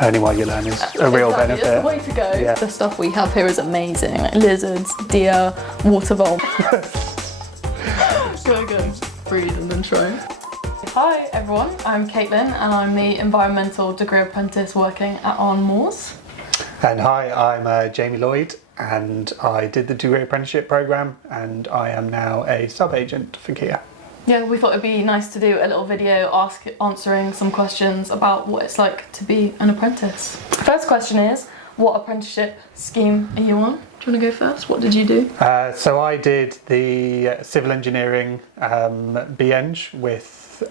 Earning while you learn is a real benefit. It's the way to go. Yeah. The stuff we have here is amazing, like lizards, deer, water vole. So go breathe and then try. Hi everyone, I'm Kaitlin and I'm the Environmental Degree Apprentice working at Arn Moors. And hi, I'm Jamie Lloyd and I did the Degree Apprenticeship programme and I am now a sub-agent for Kier. Yeah, we thought it'd be nice to do a little video answering some questions about what it's like to be an apprentice. First question is, what apprenticeship scheme are you on? Do you want to go first? What did you do? So I did the civil engineering BEng with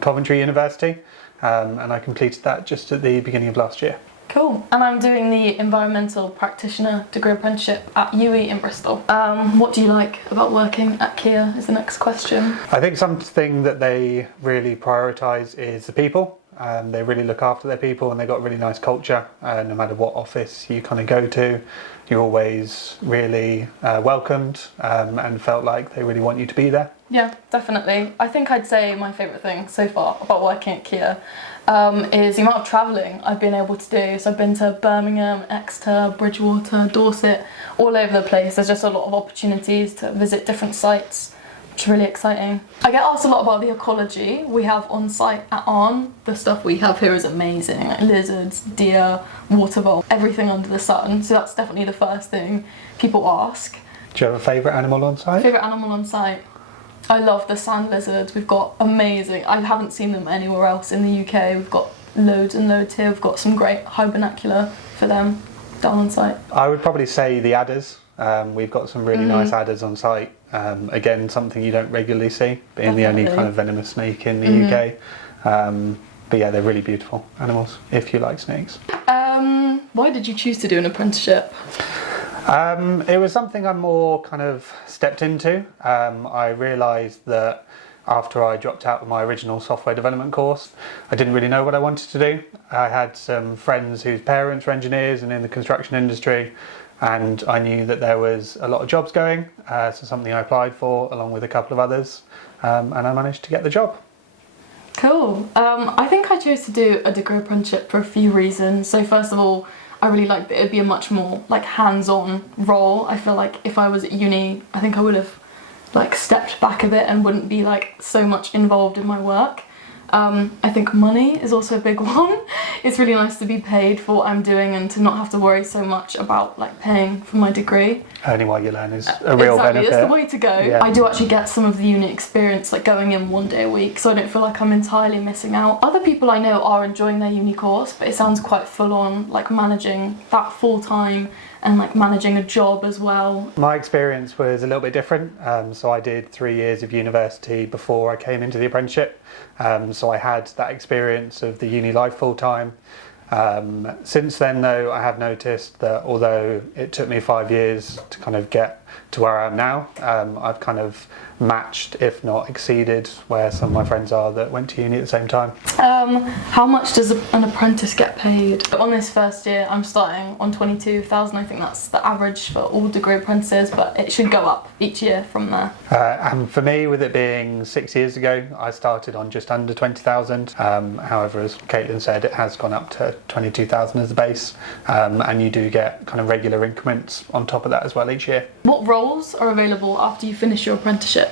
Coventry University and I completed that just at the beginning of last year. Cool. And I'm doing the Environmental Practitioner Degree Apprenticeship at UE in Bristol. What do you like about working at Kier is the next question. I think something that they really prioritise is the people. They really look after their people and they've got a really nice culture. No matter what office you kind of go to, you're always really welcomed and felt like they really want you to be there. Yeah, definitely. I think I'd say my favourite thing so far about working at Kier is the amount of travelling I've been able to do. So I've been to Birmingham, Exeter, Bridgewater, Dorset, all over the place. There's just a lot of opportunities to visit different sites, which is really exciting. I get asked a lot about the ecology we have on site at Arn. The stuff we have here is amazing, like lizards, deer, water vole, everything under the sun. So that's definitely the first thing people ask. Do you have a favourite animal on site? Favourite animal on site? I love the sand lizards. We've got amazing, I haven't seen them anywhere else in the UK. We've got loads and loads here. We've got some great hibernacular for them down on site. I would probably say the adders. We've got some really nice adders on site. Again, something you don't regularly see, being the only kind of venomous snake in the UK. But yeah, they're really beautiful animals if you like snakes. Why did you choose to do an apprenticeship? It was something I more kind of stepped into. I realised that after I dropped out of my original software development course, I didn't really know what I wanted to do. I had some friends whose parents were engineers and in the construction industry, and I knew that there was a lot of jobs going, so something I applied for along with a couple of others, and I managed to get the job. Cool. I think I chose to do a degree apprenticeship for a few reasons. So first of all, I really liked that it would be a much more like hands-on role. I feel like if I was at uni, I think I would have like stepped back a bit and wouldn't be like so much involved in my work. I think money is also a big one. It's really nice to be paid for what I'm doing and to not have to worry so much about like paying for my degree. Earning while you learn is a real benefit. It's the way to go. Yeah. I do actually get some of the uni experience like going in one day a week, so I don't feel like I'm entirely missing out. Other people I know are enjoying their uni course, but it sounds quite full on, like managing that full time and like managing a job as well. My experience was a little bit different. So I did 3 years of university before I came into the apprenticeship. So I had that experience of the uni life full time. Since then though, I have noticed that although it took me 5 years to kind of get to where I am now, I've kind of matched, if not exceeded, where some of my friends are that went to uni at the same time. How much does an apprentice get paid? On this first year, I'm starting on 22,000. I think that's the average for all degree apprentices, but it should go up each year from there. And for me, with it being 6 years ago, I started on just under 20,000. However, as Kaitlin said, it has gone up to 22,000 as the base, and you do get kind of regular increments on top of that as well each year. What roles are available after you finish your apprenticeship?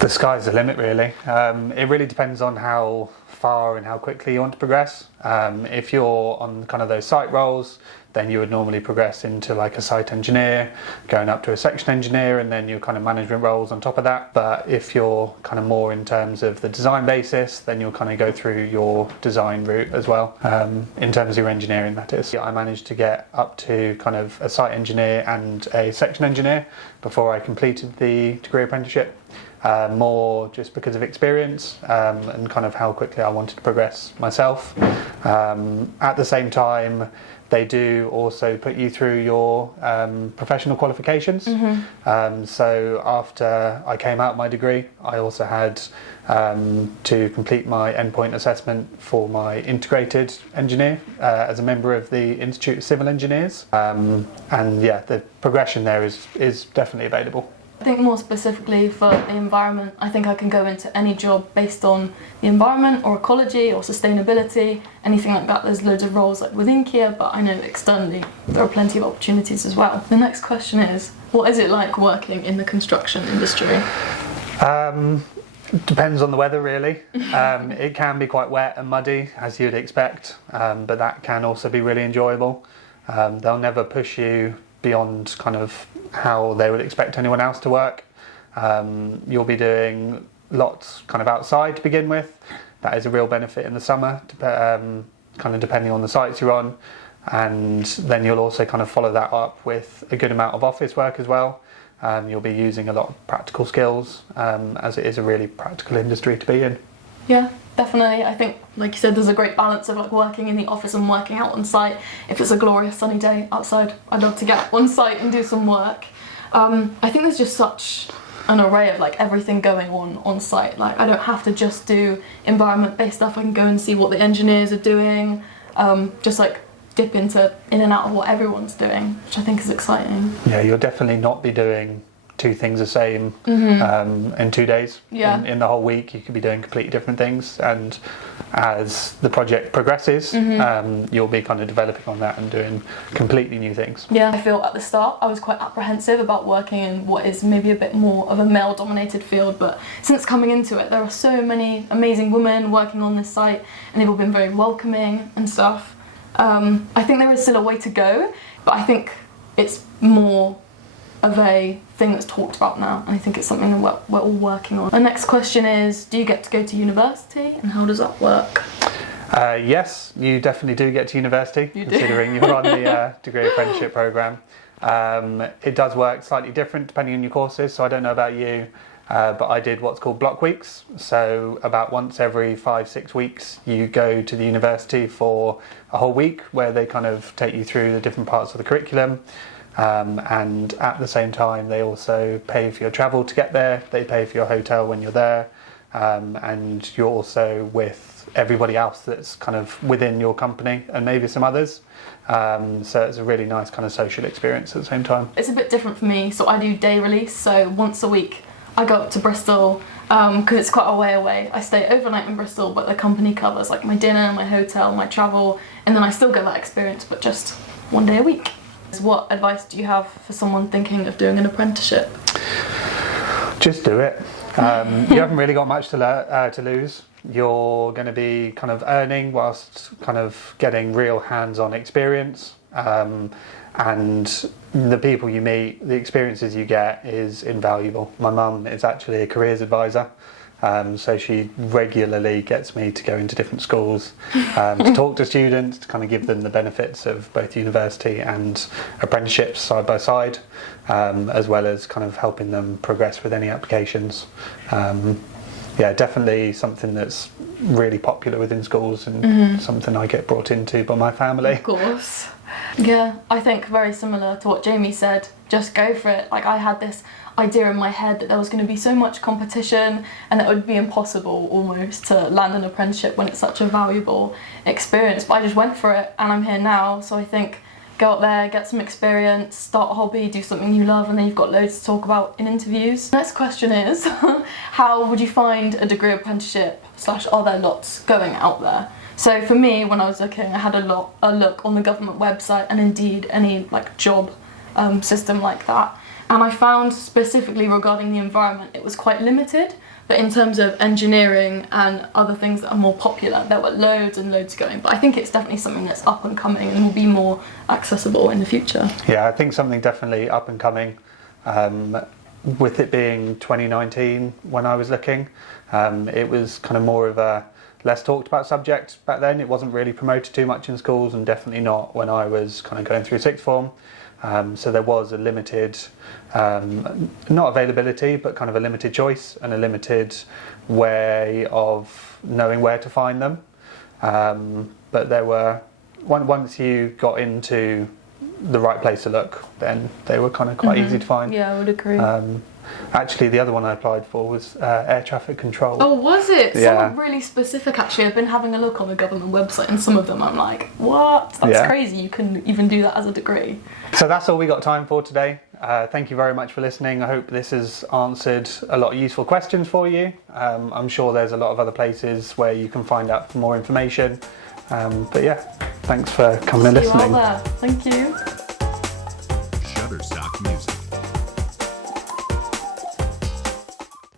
The sky's the limit, really. It really depends on how far and how quickly you want to progress. If you're on kind of those site roles, then you would normally progress into like a site engineer, going up to a section engineer, and then your kind of management roles on top of that. But if you're kind of more in terms of the design basis, then you'll kind of go through your design route as well, in terms of your engineering, that is. I managed to get up to kind of a site engineer and a section engineer before I completed the degree apprenticeship. More just because of experience and kind of how quickly I wanted to progress myself. At the same time, they do also put you through your professional qualifications. So after I came out of my degree, I also had to complete my endpoint assessment for my integrated engineer as a member of the Institute of Civil Engineers. And yeah, the progression there is definitely available. I think more specifically for the environment, I think I can go into any job based on the environment or ecology or sustainability, anything like that. There's loads of roles like within Kier, but I know externally there are plenty of opportunities as well. The next question is, what is it like working in the construction industry? Depends on the weather, really. It can be quite wet and muddy, as you'd expect, but that can also be really enjoyable. They'll never push you beyond kind of how they would expect anyone else to work. You'll be doing lots kind of outside to begin with. That is a real benefit in the summer, kind of depending on the sites you're on. And then you'll also kind of follow that up with a good amount of office work as well. You'll be using a lot of practical skills, as it is a really practical industry to be in. Yeah, definitely. I think, like you said, there's a great balance of like working in the office and working out on site. If it's a glorious sunny day outside, I'd love to get on site and do some work. I think there's just such an array of like everything going on site. Like I don't have to just do environment-based stuff. I can go and see what the engineers are doing, just like dip in and out of what everyone's doing, which I think is exciting. Yeah, you'll definitely not be doing two things the same in 2 days. Yeah. In the whole week, you could be doing completely different things. And as the project progresses, you'll be kind of developing on that and doing completely new things. Yeah, I feel at the start I was quite apprehensive about working in what is maybe a bit more of a male-dominated field, but since coming into it, there are so many amazing women working on this site, and they've all been very welcoming and stuff. I think there is still a way to go, but I think it's more of a thing that's talked about now, and I think it's something that we're all working on. The next question is, do you get to go to university, and how does that work? Yes, you definitely do get to university, considering you're on the degree apprenticeship programme. It does work slightly different depending on your courses, so I don't know about you, but I did what's called block weeks. So about once every 5-6 weeks you go to the university for a whole week where they kind of take you through the different parts of the curriculum, and at the same time they also pay for your travel to get there, they pay for your hotel when you're there, and you're also with everybody else that's kind of within your company and maybe some others. So it's a really nice kind of social experience at the same time. It's a bit different for me, so I do day release, so once a week I go up to Bristol because it's quite a way away. I stay overnight in Bristol, but the company covers like my dinner, my hotel, my travel, and then I still get that experience, but just one day a week. What advice do you have for someone thinking of doing an apprenticeship? Just do it. You haven't really got much to lose. You're going to be kind of earning whilst kind of getting real hands-on experience. And the people you meet, the experiences you get is invaluable. My mum is actually a careers advisor, so she regularly gets me to go into different schools to talk to students, to kind of give them the benefits of both university and apprenticeships side by side, as well as kind of helping them progress with any applications. Yeah, definitely something that's really popular within schools and something I get brought into by my family. Of course. Yeah, I think very similar to what Jamie said, just go for it. Like I had this idea in my head that there was going to be so much competition and that it would be impossible almost to land an apprenticeship when it's such a valuable experience, but I just went for it and I'm here now. So I think go out there, get some experience, start a hobby, do something you love, and then you've got loads to talk about in interviews. Next question is, how would you find a degree apprenticeship / are there lots going out there? So for me, when I was looking, I had a look on the government website and indeed any like job system like that. And I found specifically regarding the environment, it was quite limited. But in terms of engineering and other things that are more popular, there were loads and loads going. But I think it's definitely something that's up and coming and will be more accessible in the future. Yeah, I think something definitely up and coming. With it being 2019 when I was looking, it was kind of more of a less talked about subject back then. It wasn't really promoted too much in schools, and definitely not when I was kind of going through sixth form. So there was a limited, not availability, but kind of a limited choice and a limited way of knowing where to find them. But there were, once you got into the right place to look, then they were kind of quite easy to find. Yeah, I would agree. Actually, the other one I applied for was air traffic control. Oh, was it? Yeah. Someone really specific, actually. I've been having a look on the government website, and some of them I'm like, what? That's crazy. You can even do that as a degree. So that's all we got time for today. Thank you very much for listening. I hope this has answered a lot of useful questions for you. I'm sure there's a lot of other places where you can find out more information. But yeah, thanks for coming and See you listening. out there. Thank you. Shutterstock Music.